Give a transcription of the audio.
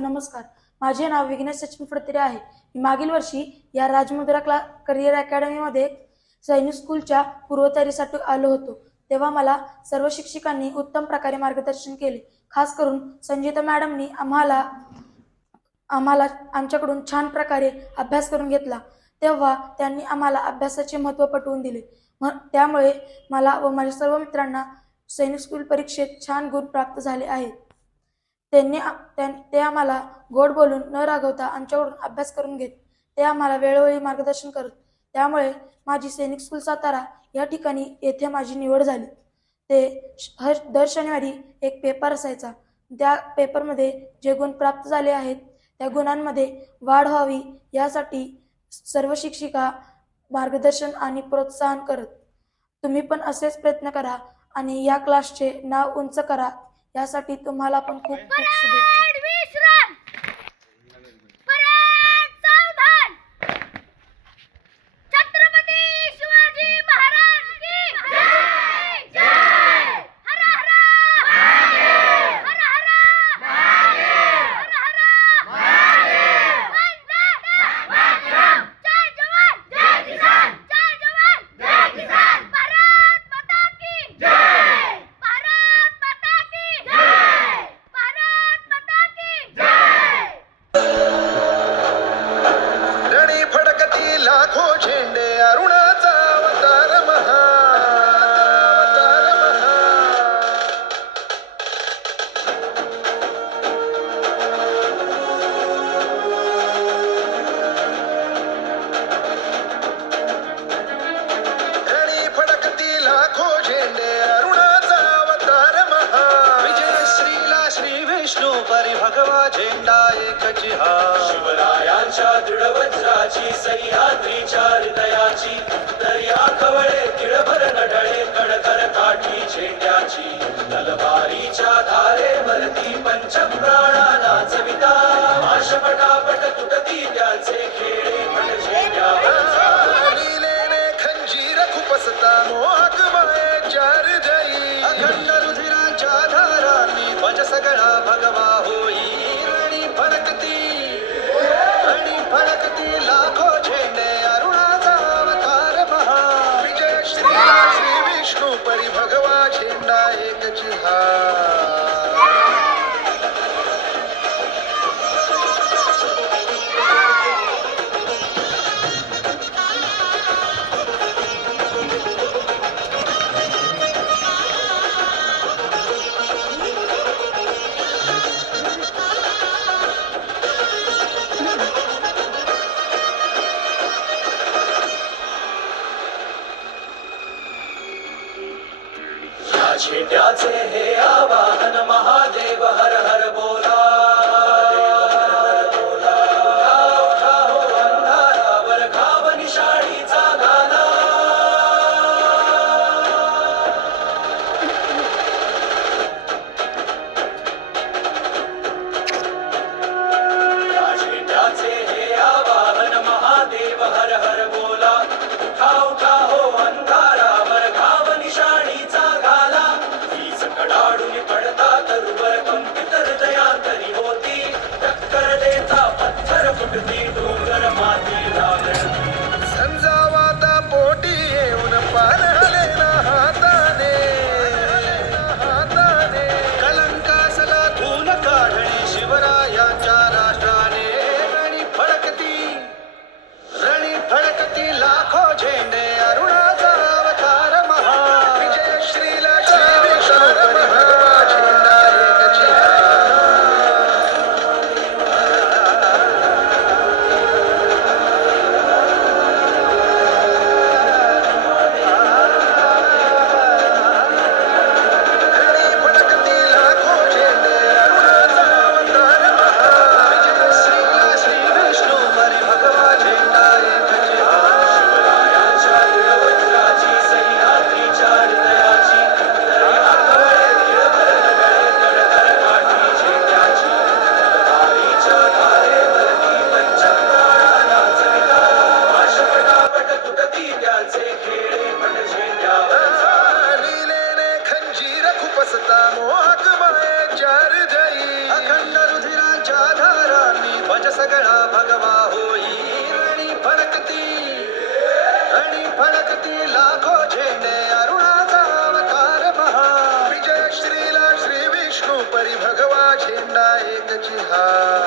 नमस्कार, माझे नाव विघ्नेश सचिन फडतरे आहे. मी मागील वर्षी या राजमुद्रा करिअर अकॅडमीमध्ये सैनिक स्कूलच्या पूर्वतयारीसाठी आलो होतो. तेव्हा मला सर्व शिक्षकांनी उत्तम प्रकारे मार्गदर्शन केले. खास करून संजीता मॅडमनी आम्हाला आमच्याकडून छान प्रकारे अभ्यास करून घेतला. तेव्हा त्यांनी आम्हाला अभ्यासाचे महत्त्व पटवून दिले. त्यामुळे मला व माझ्या सर्व मित्रांना सैनिक स्कूल परीक्षेत छान गुण प्राप्त झाले आहेत. ते आम्हाला गोड बोलून न रागवता आमच्याकडून अभ्यास करून घेत. ते आम्हाला वेळोवेळी मार्गदर्शन करत. त्यामुळे माझी सैनिक स्कूल सातारा या ठिकाणी येथे माझी निवड झाली. दर शनिवारी एक पेपर असायचा. त्या पेपरमध्ये जे गुण प्राप्त झाले आहेत त्या गुणांमध्ये वाढ व्हावी यासाठी सर्व शिक्षिका मार्गदर्शन आणि प्रोत्साहन करत. तुम्ही पण असेच प्रयत्न करा आणि या क्लासचे नाव उंच करा. यासाठी तुम्हाला पण खूप खूप शुभेच्छा. लाखो झेंडे अरुणाचा अवतार महा रणी फडकती लाखो झेंडे अरुणाचा अवतार महा विजय श्रीला श्री विष्णू परी भगवा झेंडा एकची हा शिवरायांच्या दृढ वज्राची सह्याद्रीच्या हृदयाची दर्या खवळे तिळभर नडळे कडकर काठी झेंड्याची तलवारीच्या धारेवरती पंचप्राणा नाचविता आशपटापट तुटती त्याचे खेळे पट झेंड्यावर लीलेने खंजीर खुपसता मोहक मायेच्या हृदयी अखंड रुधिरांच्या धारांनी ध्वज सगळा भगवा होई. फडकती लाखो झेंडे अरुणाचा अवतार महा विजय श्री विष्णू परी भगवा झेंडा एकची हा सगळा भगवा होई. रणी फडकती लाखो झेंडे अरुणाचा अवतार महा. विजय श्रीला श्री विष्णू परी भगवा झेंडा एकची हा.